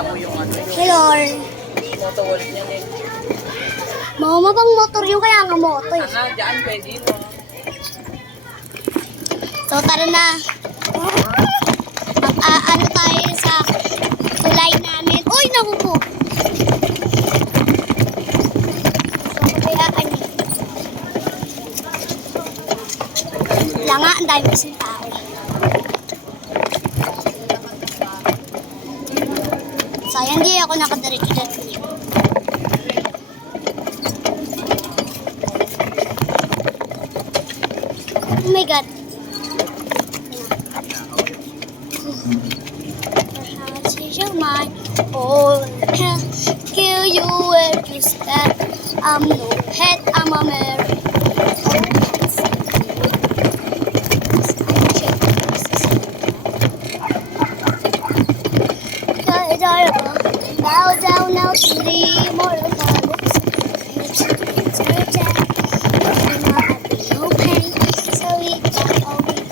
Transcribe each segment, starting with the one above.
mo yung ano yung Hello. motor wallet niya eh. Mama bang motor yung kaya nga motor. Sana, dyan pwede mo. So tara na. Mag-aano tayo sa tulay namin. Uy, naku po. So kaya ano. Wala nga, ang dami kasing tao. Sayang di ako nakadiretso. Oh my God. Perhaps it's your mind. Or can kill you where you stand. I'm no head, I'm a mare. Bow down now to the immortal goddess. It's her death. No pain, so we got all we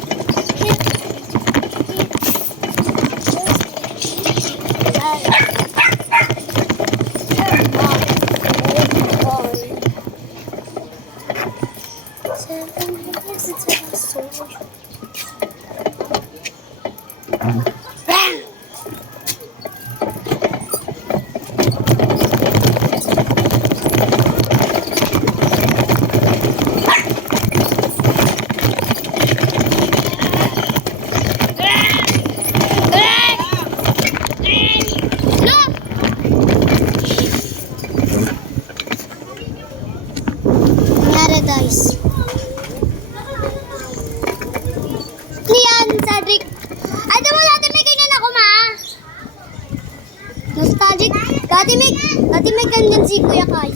Paradise. Niyan, Cedric. Ay, mo dati may ganyan ako, ma. Nostalgic. Dati may ganyan si Kuya Kai.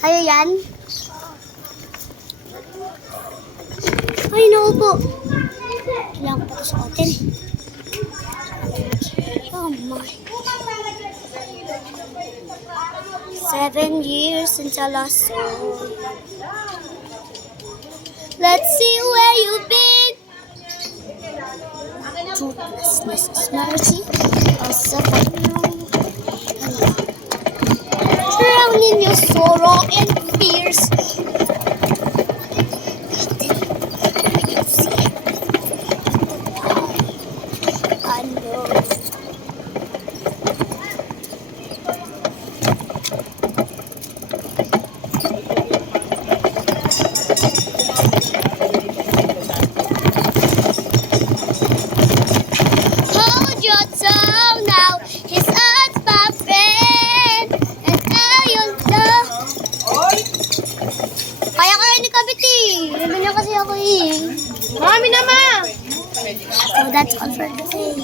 Sa'yo yan? Ay, naupo. Kailangan ko pa ito sa hotel. Oh my. 7 years since I last saw you. Let's see where you've been. Truthlessness is mercy. Also, drown in your sorrow and fears. I know. Kaya kayo ni Kabiti. Nandun niya kasi ako eh. Mami naman! So that's all for today.